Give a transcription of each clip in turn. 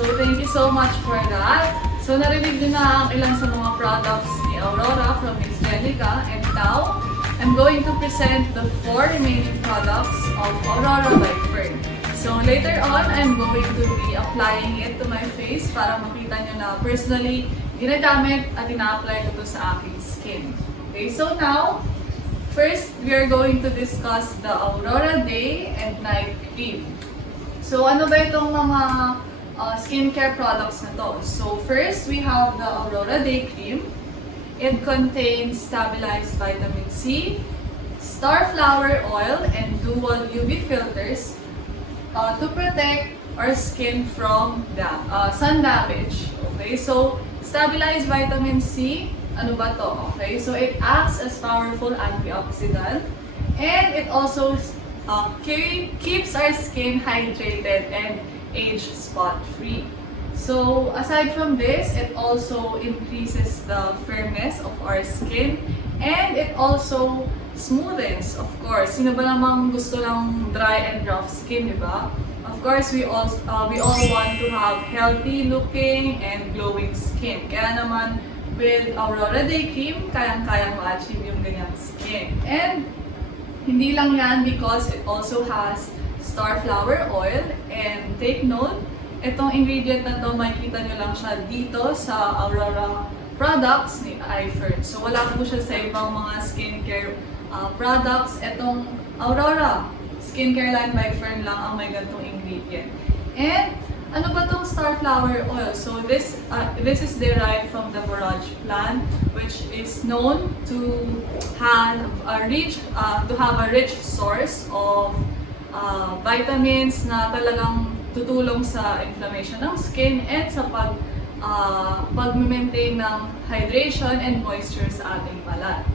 So, thank you so much for that. So, narinig nyo na ang ilan sa mga products ni Aurora from Miss Jenica. And now, I'm going to present the 4 remaining products of Aurora by Fern. So, later on, I'm going to be applying it to my face para makita nyo na personally, ginagamit at ina-apply ko to sa aking skin. Okay, so now, first, we are going to discuss the Aurora Day and Night Cream. So, ano ba itong mga skincare products na to? So, first, we have the Aurora Day Cream. It contains stabilized vitamin C, starflower oil, and dual UV filters to protect our skin from sun damage. Okay, so stabilized vitamin C, ano ba to? Okay, so it acts as powerful antioxidant, and it also keeps our skin hydrated and age spot free. So aside from this, it also increases the firmness of our skin, and it also smoothens, of course. Sino ba namang gusto ng dry and rough skin, di ba? Of course, we all want to have healthy looking and glowing skin. Kaya naman, with Aurora Day Cream, kayang-kayang ma-achieve yung ganyang skin. And hindi lang yan because it also has starflower oil. And take note, itong ingredient na to, makikita nyo lang siya dito sa Aurora products ni iFern. So wala po siya sa ibang mga skincare products. Itong Aurora skincare line by Fern lang ang may ganitong ingredient. And ano ba tong starflower oil? So this is derived from the borage plant, which is known to have a rich source of vitamins na talagang tutulong sa inflammation ng skin and sa pag-maintain ng hydration and moisture sa ating balat.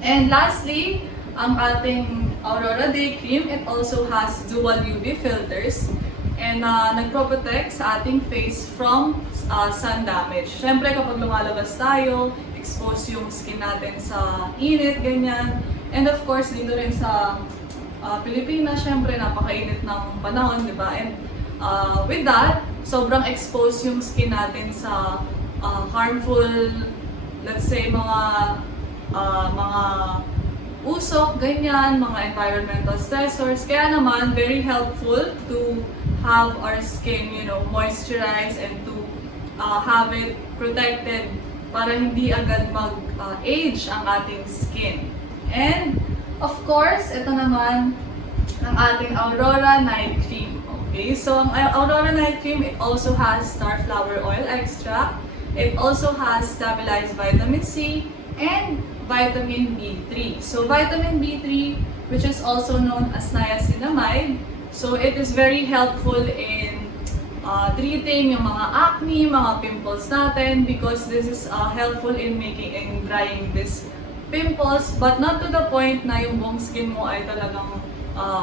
And lastly, ang ating Aurora Day Cream, it also has dual UV filters and nagpo-protect sa ating face from sun damage. Siyempre, kapag lumalabas tayo, expose yung skin natin sa init, ganyan. And of course, dito rin sa Pilipinas, siyempre, napakainit ng panahon, di ba? And with that, sobrang exposed yung skin natin sa harmful, let's say, mga usok, ganyan, mga environmental stressors. Kaya naman, very helpful to have our skin, moisturized and to have it protected para hindi agad mag-age ang ating skin. And, of course, ito naman ang ating Aurora Night Cream. Okay, so ang Aurora Night Cream, it also has starflower oil extract. It also has stabilized vitamin C and vitamin B3. So vitamin B3, which is also known as niacinamide, so it is very helpful in treating yung mga acne, mga pimples natin because this is helpful in making and drying these pimples, but not to the point na yung buong skin mo ay talagang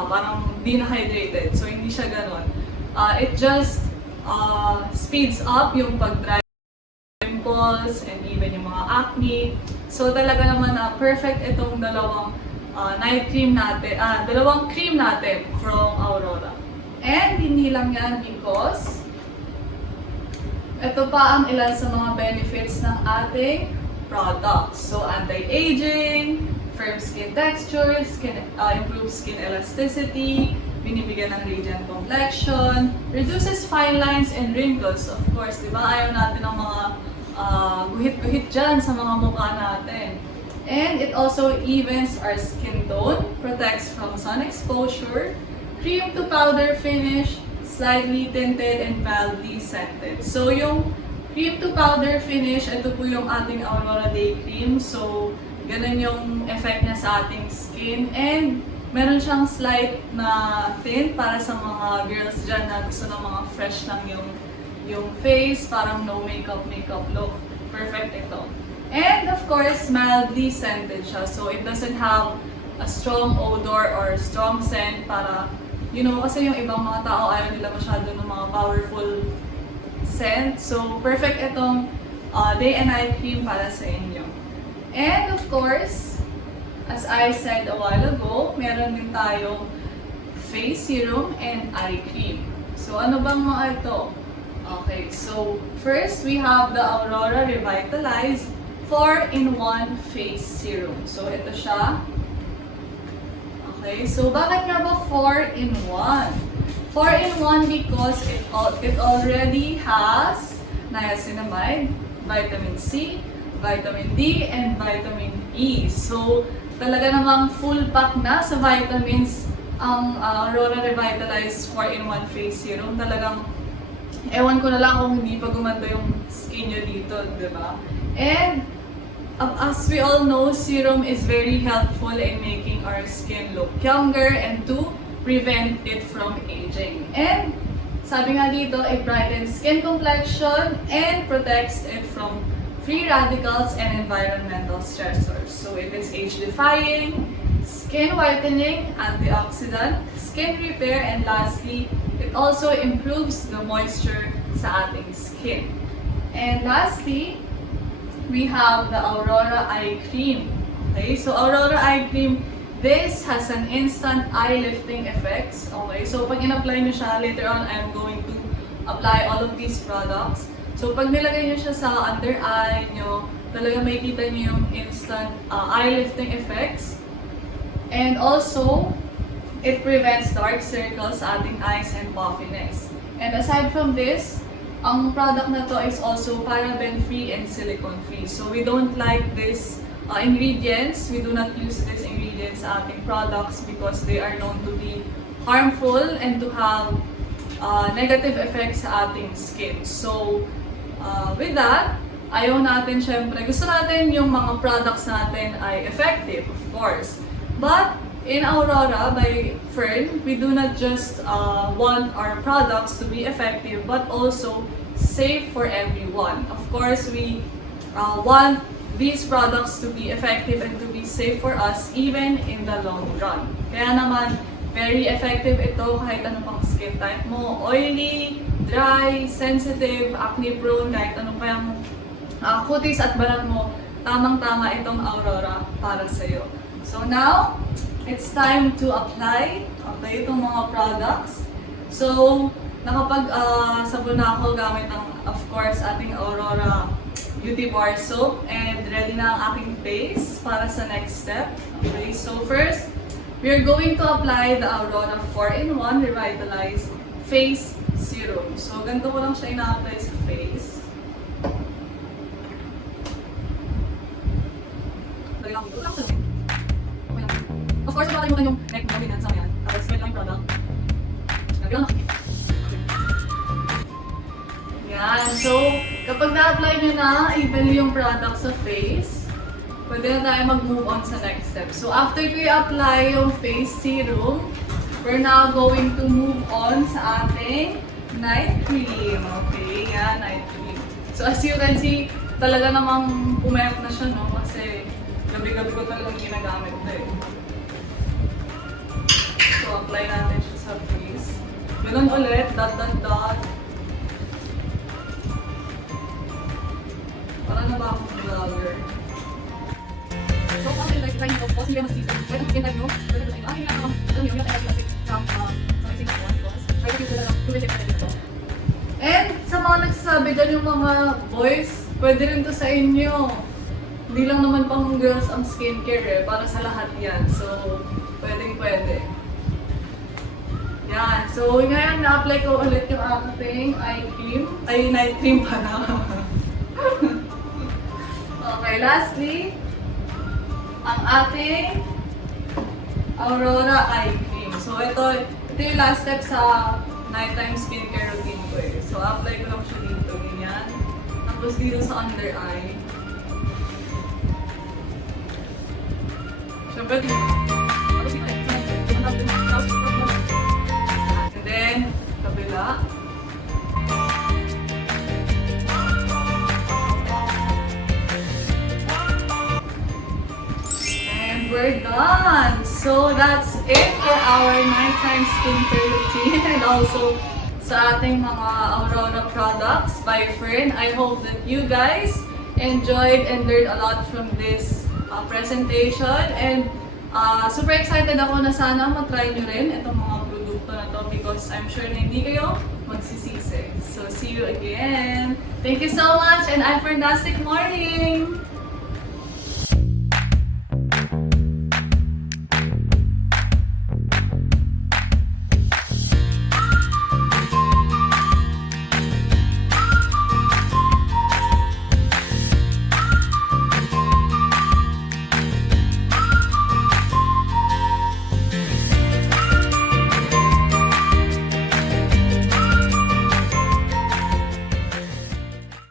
parang dehydrated. So, hindi siya ganon. It just speeds up yung pag-dry pimples and even yung mga acne. So, talaga naman perfect itong dalawang night cream natin, dalawang cream natin from Aurora. And hindi lang yan because ito pa ang ilan sa mga benefits ng ating products. So, anti-aging, firm skin texture, improves skin elasticity, binibigyan ng radiant complexion, reduces fine lines and wrinkles. Of course, di ba, ayaw natin ng mga guhit-guhit dyan sa mga mukha natin. And it also evens our skin tone, protects from sun exposure, cream to powder finish, slightly tinted and mildly scented. So yung cream to powder finish, ito po yung ating Aurora Day Cream. So ganun yung effect niya sa ating skin. And meron siyang slight na tint para sa mga girls dyan na gusto ng mga fresh lang yung face, parang no makeup look. Perfect ito. And of course, mildly scented siya. So it doesn't have a strong odor or strong scent para, kasi yung ibang mga tao ayaw nila masyado ng mga powerful scent. So perfect itong day and night cream para sa inyo. And of course, as I said a while ago, meron din tayong face serum and eye cream. So ano bang mga ito? Okay, so first we have the Aurora Revitalize 4-in-1 Face Serum. So ito siya. Okay, so bakit nga ba 4-in-1? 4-in-1 because it already has niacinamide, vitamin C, vitamin D, and vitamin E. So talaga namang full pack na sa vitamins ang Aurora Revitalize 4-in-1 Face Serum. Talagang ewan ko na lang kung hindi pa gumanda yung skin nyo dito, di ba? And as we all know, serum is very helpful in making our skin look younger and to prevent it from aging. And sabi nga dito, it brightens skin complexion and protects it from free radicals and environmental stressors. So it is age-defying, skin whitening, antioxidant, skin repair, and lastly, it also improves the moisture sa ating skin. And lastly, we have the Aurora Eye Cream. Okay, so Aurora Eye Cream, this has an instant eye lifting effects. Okay, so pag in-apply nyo siya, later on I'm going to apply all of these products. So pag nilagay nyo siya sa under eye nyo, talaga makikita nyo yung instant eye lifting effects. And also, it prevents dark circles sa ating eyes and puffiness. And aside from this, ang product na to is also paraben-free and silicone-free. So we don't like this ingredients. We do not use these ingredients sa ating products because they are known to be harmful and to have negative effects sa ating skin. So with that, ayaw natin syempre, gusto natin yung mga products natin ay effective, of course. But in Aurora by Fern, we do not just want our products to be effective but also safe for everyone. Of course, we want these products to be effective and to be safe for us even in the long run. Kaya naman, very effective ito kahit ano pang skin type mo. Oily, dry, sensitive, acne prone, kahit anong pa yung kutis at balat mo, tamang-tama itong Aurora para sa'yo. So now, it's time to apply itong mga products. So, nakapag sabon na ako gamit ng, of course, ating Aurora Beauty Bar Soap and ready na ang aking face para sa next step. Okay, so first, we're going to apply the Aurora 4-in-1 Revitalized Face Serum. So, ganito ko lang siya ina-apply sa face. Of course, baka kalimutan yung neck mo, ganyan sa yan. Tapos, wait lang yung product. Nagbilang na. Yan. So, kapag na-apply nyo na evenly yung product sa face, pwede na tayo mag-move on sa next step. So, after ko i-apply yung face serum, we're now going to move on sa ating night cream. Okay, yan, night cream. So, as you can see, talaga namang pumayat na siya, no? Kasi gabi-gabi ko talagang ginagamit na eh. So, apply natin siya sa face. Ganun ulit, dot, dot, dot. Para na ba akong vlogger? So, kasi like, trying to post yung season. Pwede mag-skin type nyo. Pwede mag-skin type nyo. Alam nyo, yung kasi from mixing one because try to use na lang to check natin dito. And sa mga nagsasabi dyan yung mga boys, pwede rin to sa inyo. Hindi lang naman pang girls ang skincare eh. Para sa lahat yan. So, pwede. Yan. So, ngayon na-apply ko ulit yung ating eye cream. Ay, night cream pa na. Okay, lastly, ang ating Aurora Eye Cream. So, ito yung last step sa nighttime skincare routine ko eh. So, apply ko lang siya dito, ganyan. Tapos dito sa under eye. Siyempre, dito. Tapos dito eh. And then, kabila. We're done! So that's it for our nighttime skincare routine and also sa ating mga Aurora products by Fern. I hope that you guys enjoyed and learned a lot from this presentation and super excited ako na sana matry nyo rin itong mga produkto na to because I'm sure na hindi kayo magsisisi. So see you you again. Thank you so much and have a fantastic morning!